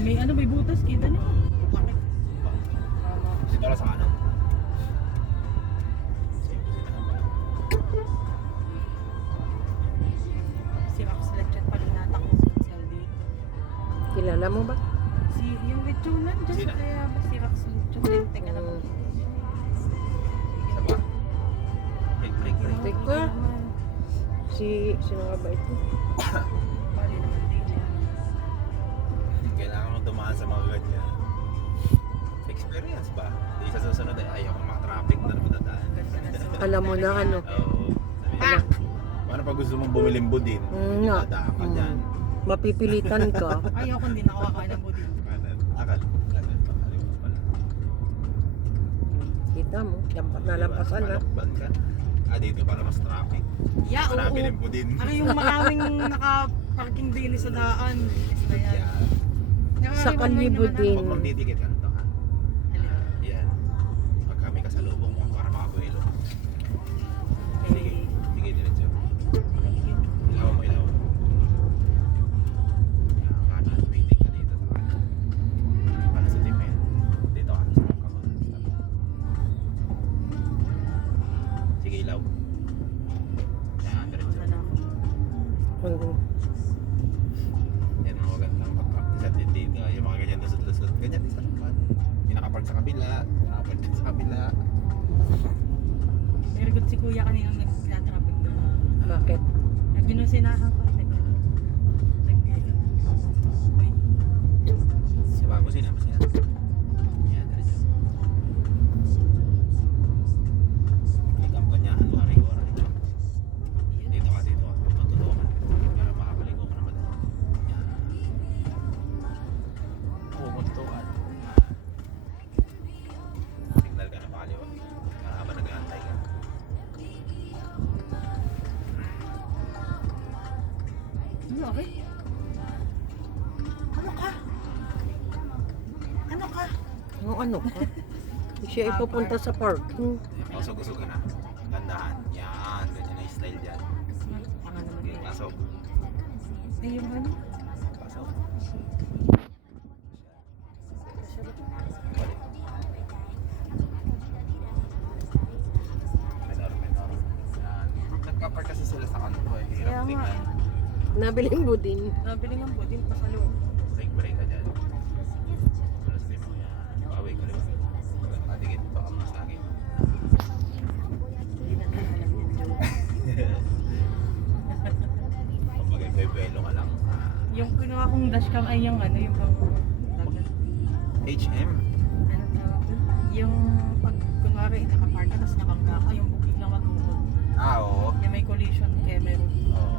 may butas, kita niyo. Bakit? Dito lang sa kanan. Si Rox Lechat pala natakbo sa dito. Kilala mo ba? Yung lechonan dyan Sino? sa kaya ba si Rox Lechat? Teka na po. Isa ba? Break. Teka. Sino nga ba ito? Pali naman din yan. Kailangan mo dumaan sa mga ganyan. Experience ba? Di sa susunod ay ayaw ko mga traffic na naman dadaan. Alam mo na ano. Oo. Paano pag gusto mong bumilimbo din? Nga. Dadaan ka dyan. Mapipilitan ka. Ayoko hindi nakakakain ng budin. Kanan. Kanan pa. Kaliwa pala. Kita mo, nalampasan na. Palakban ka. Dito para mas traffic. Yeah, oo. Marami limbo din. Ano yung maraming naka-parking din sa daan. Basta yan. Sa Kalibo din. Huwag magdidikit ka nito ha. Yan. Pag kami kasalubong mo para makabuelo. Sige. Sige, diretso. Ilaw mo, ilaw. Kanan, waiting ka dito sa kanan. Para sa timen. Dito ka. Sa kamon. Sige, ilaw. Yan, diretso. Yan ang magandang pag-practice at din dito. Yung mga ganyan lusot-lusot. Ganyan din sa lapat. Yung nakapark sa kabila. Nakapark din sa kabila. Very good si Kuya kanina nag-traffic doon. Bakit? Nagbinunsinahan ko. Si Bago sina. Yan, diretso. May kampanyahan mo rin ko rin. Dito ka. Tutulungan. Para makakaliko ka naman. Yan. Pumuntuan. Signal ka na pakaliwa. Habang nag-aantay ka. Okay. Ano ka? Ano ka? Ano ka? Siya ipupunta sa parking. Pasok-usok ka na. Gandahan. Yan. Ganyan na yung style dyan. Ano naman Okay, yun? pasok. Ay, yung ano? Pasok. Menor. Yan. Nagka-park kasi sila sa kanto eh. Kaya Hirap nga. tingnan. Nabiling budin. Nabili ng budin pa sa loob. Break ka dyan. Plus din mo yan. Bawi ka liwa. Pagkakadigit baka mas lagi. Hindi na alam yan. Kapag ibebelo ka lang. Yung kinuha kong dashcam ay yung ano, yung pang dagat. HM. Ano tawag doon? Yung pag kunwari nakapark ka tapos nakangga ka, yung bukid lang magkukod. Oo. Yung may collision camera. Oo.